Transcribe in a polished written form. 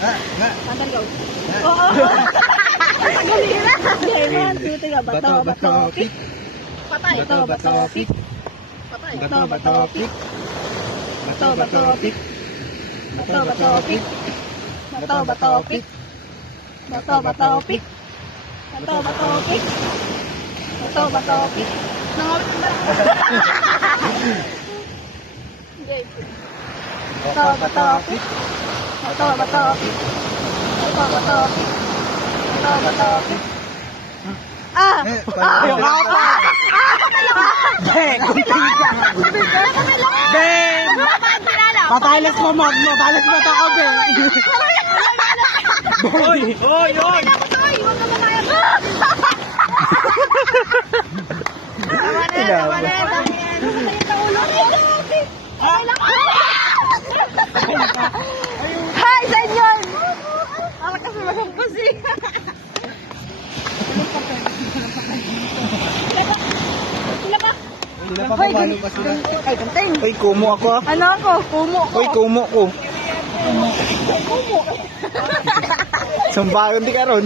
Sandal go. Oo. Galira. One, two, three. Bato, bato, pick. Patay. Bato, bato, pick. Patay. Bato, bato, pick. Bato, bato, pick. Bato, bato, pick. Bato, bato, pick. Bato, bato, pick. Bato, bato, pick. Bato, bato, pick. Bato, bato, pick. Bato, bato, pick. Bato, bato, pick. Bato, bato, pick. Ah! Yung apa? Patalas mo, matalas mo tao, be. Hoy! Hoy! Hoy! Hi, senyor! Ako kasi masampos eh. Hoy, ay, ganteng. Uy, kumo ako. Ano ako? Kumo ko. Uy, kumo ko. Kumo. Sambayon di karon.